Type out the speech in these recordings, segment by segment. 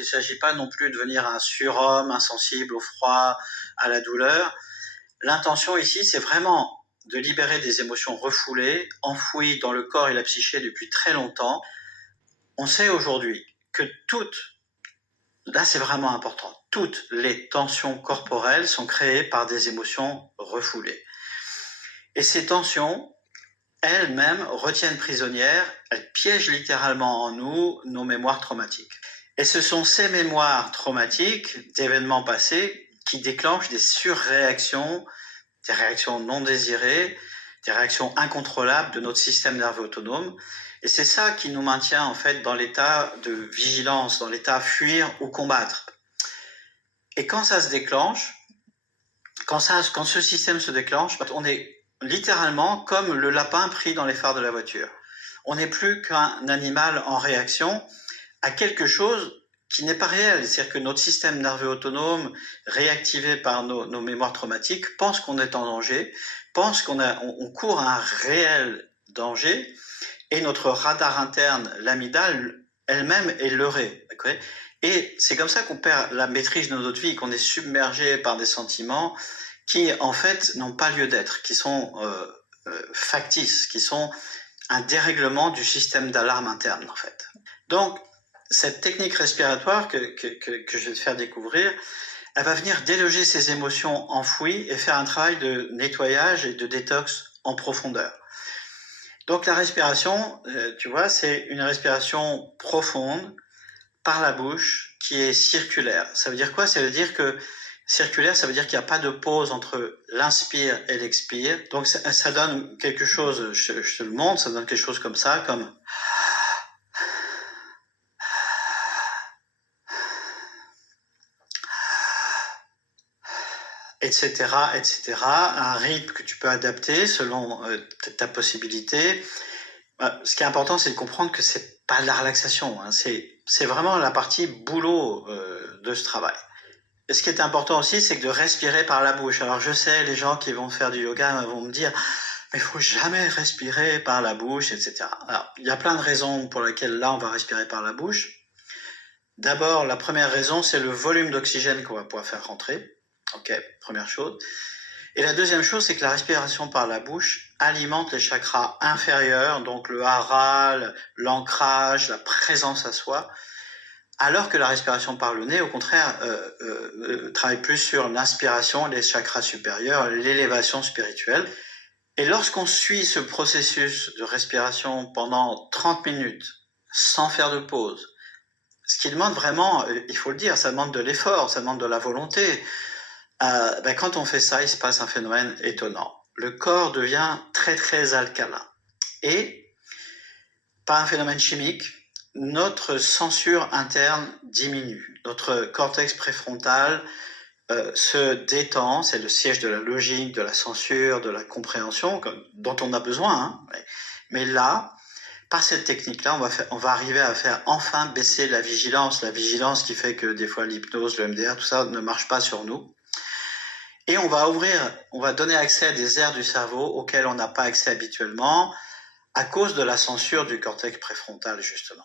Il ne s'agit pas non plus de devenir un surhomme, insensible au froid, à la douleur. L'intention ici, c'est vraiment de libérer des émotions refoulées, enfouies dans le corps et la psyché depuis très longtemps. On sait aujourd'hui que là c'est vraiment important, toutes les tensions corporelles sont créées par des émotions refoulées. Et ces tensions, elles-mêmes retiennent prisonnières, elles piègent littéralement en nous nos mémoires traumatiques. Et ce sont ces mémoires traumatiques d'événements passés qui déclenchent des surréactions, des réactions non désirées, des réactions incontrôlables de notre système nerveux autonome. Et c'est ça qui nous maintient en fait dans l'état de vigilance, dans l'état fuir ou combattre. Et quand ça se déclenche, quand ce système se déclenche, on est littéralement comme le lapin pris dans les phares de la voiture. On n'est plus qu'un animal en réaction à quelque chose qui n'est pas réel. C'est-à-dire que notre système nerveux autonome, réactivé par nos mémoires traumatiques, pense qu'on est en danger, pense qu'on court un réel danger, et notre radar interne, l'amygdale, elle-même est leurrée. Et c'est comme ça qu'on perd la maîtrise de notre vie, qu'on est submergé par des sentiments qui, en fait, n'ont pas lieu d'être, qui sont factices, qui sont un dérèglement du système d'alarme interne, en fait. Donc, cette technique respiratoire que je vais te faire découvrir, elle va venir déloger ces émotions enfouies et faire un travail de nettoyage et de détox en profondeur. Donc la respiration, tu vois, c'est une respiration profonde par la bouche qui est circulaire. Ça veut dire quoi? Ça veut dire que circulaire, ça veut dire qu'il n'y a pas de pause entre l'inspire et l'expire. Donc ça donne quelque chose, je te le montre, ça donne quelque chose comme ça, comme etc., etc. Un rythme que tu peux adapter selon ta possibilité. Ce qui est important, c'est de comprendre que c'est pas de la relaxation, hein. C'est vraiment la partie boulot de ce travail. Et ce qui est important aussi, c'est de respirer par la bouche. Alors je sais, les gens qui vont faire du yoga vont me dire « mais il faut jamais respirer par la bouche, etc. » Alors, il y a plein de raisons pour lesquelles là, on va respirer par la bouche. D'abord, la première raison, c'est le volume d'oxygène qu'on va pouvoir faire rentrer. Ok, première chose. Et la deuxième chose, c'est que la respiration par la bouche alimente les chakras inférieurs, donc le hara, l'ancrage, la présence à soi, alors que la respiration par le nez, au contraire, travaille plus sur l'inspiration, les chakras supérieurs, l'élévation spirituelle. Et lorsqu'on suit ce processus de respiration pendant 30 minutes, sans faire de pause, ce qui demande vraiment, il faut le dire, ça demande de l'effort, ça demande de la volonté. Quand on fait ça, il se passe un phénomène étonnant. Le corps devient très très alcalin. Et par un phénomène chimique, notre censure interne diminue. Notre cortex préfrontal se détend, c'est le siège de la logique, de la censure, de la compréhension, dont on a besoin. Hein. Mais là, par cette technique-là, on va arriver à faire enfin baisser la vigilance qui fait que des fois l'hypnose, le MDR, tout ça ne marche pas sur nous. Et on va donner accès à des aires du cerveau auxquelles on n'a pas accès habituellement à cause de la censure du cortex préfrontal, justement.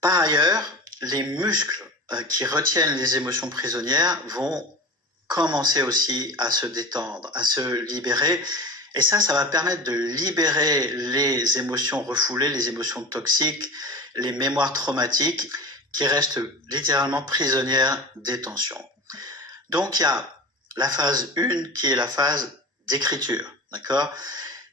Par ailleurs, les muscles qui retiennent les émotions prisonnières vont commencer aussi à se détendre, à se libérer. Et ça va permettre de libérer les émotions refoulées, les émotions toxiques, les mémoires traumatiques qui restent littéralement prisonnières des tensions. Donc, il y a la phase 1 qui est la phase d'écriture, d'accord?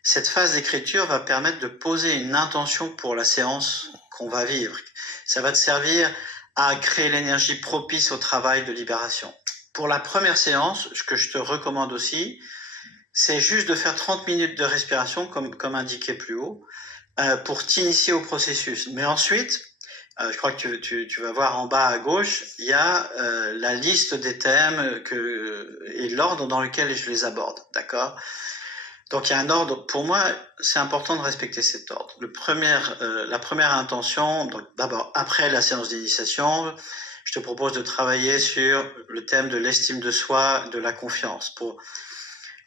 Cette phase d'écriture va permettre de poser une intention pour la séance qu'on va vivre. Ça va te servir à créer l'énergie propice au travail de libération. Pour la première séance, ce que je te recommande aussi, c'est juste de faire 30 minutes de respiration, comme indiqué plus haut, pour t'initier au processus. Mais ensuite, je crois que tu vas voir en bas à gauche, il y a la liste des thèmes et l'ordre dans lequel je les aborde, d'accord? Donc il y a un ordre. Pour moi, c'est important de respecter cet ordre. La première intention, donc d'abord après la séance d'initiation, je te propose de travailler sur le thème de l'estime de soi, de la confiance, pour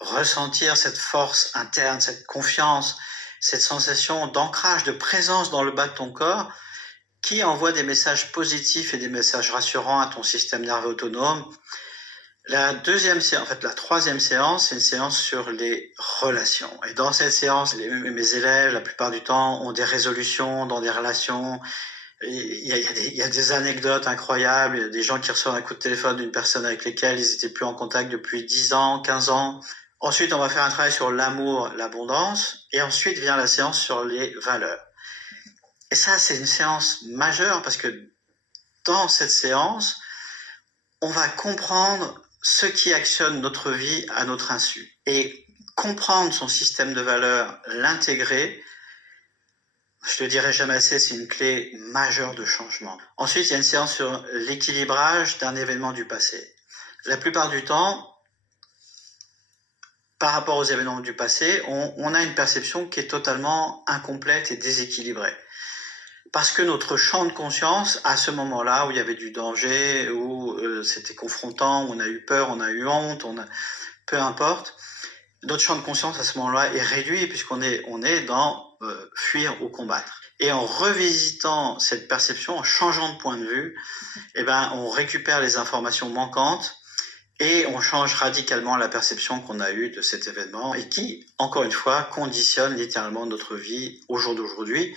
ressentir cette force interne, cette confiance, cette sensation d'ancrage, de présence dans le bas de ton corps, qui envoie des messages positifs et des messages rassurants à ton système nerveux autonome. La troisième séance, c'est une séance sur les relations. Et dans cette séance, mes élèves, la plupart du temps, ont des résolutions dans des relations. Il y a des anecdotes incroyables. Il y a des gens qui reçoivent un coup de téléphone d'une personne avec laquelle ils n'étaient plus en contact depuis 10 ans, 15 ans. Ensuite, on va faire un travail sur l'amour, l'abondance. Et ensuite vient la séance sur les valeurs. Et ça, c'est une séance majeure parce que dans cette séance, on va comprendre ce qui actionne notre vie à notre insu. Et comprendre son système de valeurs, l'intégrer, je le dirai jamais assez, c'est une clé majeure de changement. Ensuite, il y a une séance sur l'équilibrage d'un événement du passé. La plupart du temps, par rapport aux événements du passé, on a une perception qui est totalement incomplète et déséquilibrée. Parce que notre champ de conscience, à ce moment-là où il y avait du danger, où c'était confrontant, où on a eu peur, on a eu honte, peu importe, notre champ de conscience à ce moment-là est réduit puisqu'on est dans fuir ou combattre. Et en revisitant cette perception, en changeant de point de vue, on récupère les informations manquantes et on change radicalement la perception qu'on a eue de cet événement et qui, encore une fois, conditionne littéralement notre vie au jour d'aujourd'hui.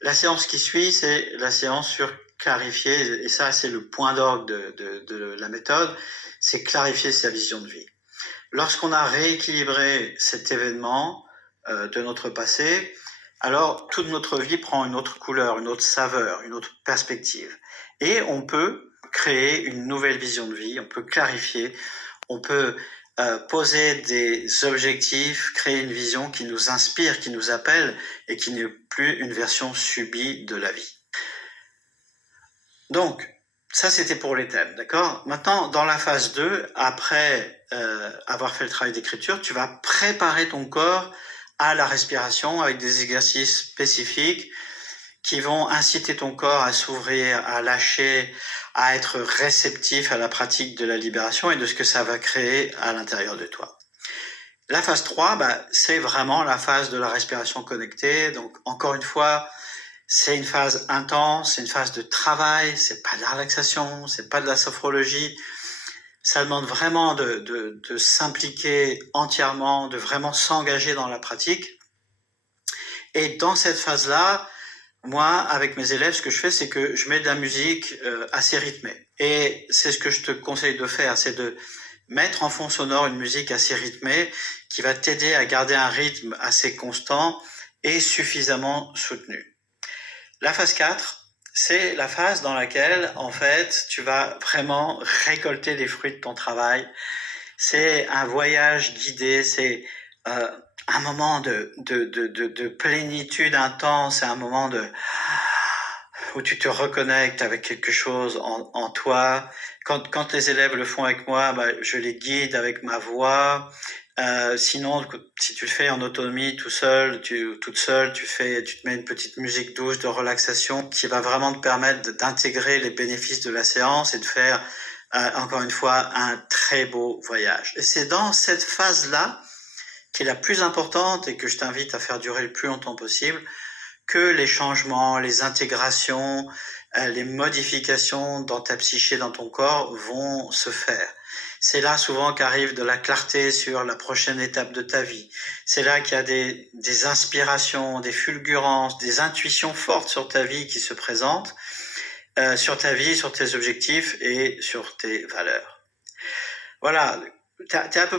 La séance qui suit, c'est la séance sur clarifier, et ça c'est le point d'orgue de la méthode, c'est clarifier sa vision de vie. Lorsqu'on a rééquilibré cet événement de notre passé, alors toute notre vie prend une autre couleur, une autre saveur, une autre perspective. Et on peut créer une nouvelle vision de vie, on peut clarifier, on peut poser des objectifs, créer une vision qui nous inspire, qui nous appelle et qui n'est plus une version subie de la vie. Donc, ça c'était pour les thèmes, d'accord ? Maintenant, dans la phase 2, après avoir fait le travail d'écriture, tu vas préparer ton corps à la respiration avec des exercices spécifiques qui vont inciter ton corps à s'ouvrir, à lâcher, à être réceptif à la pratique de la libération et de ce que ça va créer à l'intérieur de toi. La phase 3, c'est vraiment la phase de la respiration connectée. Donc, encore une fois, c'est une phase intense, c'est une phase de travail, c'est pas de la relaxation, c'est pas de la sophrologie. Ça demande vraiment de s'impliquer entièrement, de vraiment s'engager dans la pratique. Et dans cette phase-là, moi, avec mes élèves, ce que je fais, c'est que je mets de la musique assez rythmée. Et c'est ce que je te conseille de faire, c'est de mettre en fond sonore une musique assez rythmée qui va t'aider à garder un rythme assez constant et suffisamment soutenu. La phase 4, c'est la phase dans laquelle, en fait, tu vas vraiment récolter les fruits de ton travail. C'est un voyage guidé, c'est un moment de plénitude intense, c'est un moment où tu te reconnectes avec quelque chose en toi. Quand les élèves le font avec moi, je les guide avec ma voix. Sinon, si tu le fais en autonomie, toute seule, tu te mets une petite musique douce de relaxation qui va vraiment te permettre d'intégrer les bénéfices de la séance et de faire, encore une fois, un très beau voyage. Et c'est dans cette phase-là, qui est la plus importante et que je t'invite à faire durer le plus longtemps possible, que les changements, les intégrations, les modifications dans ta psyché, dans ton corps vont se faire. C'est là souvent qu'arrive de la clarté sur la prochaine étape de ta vie. C'est là qu'il y a des inspirations, des fulgurances, des intuitions fortes sur ta vie qui se présentent, sur ta vie, sur tes objectifs et sur tes valeurs. Voilà, t'es à peu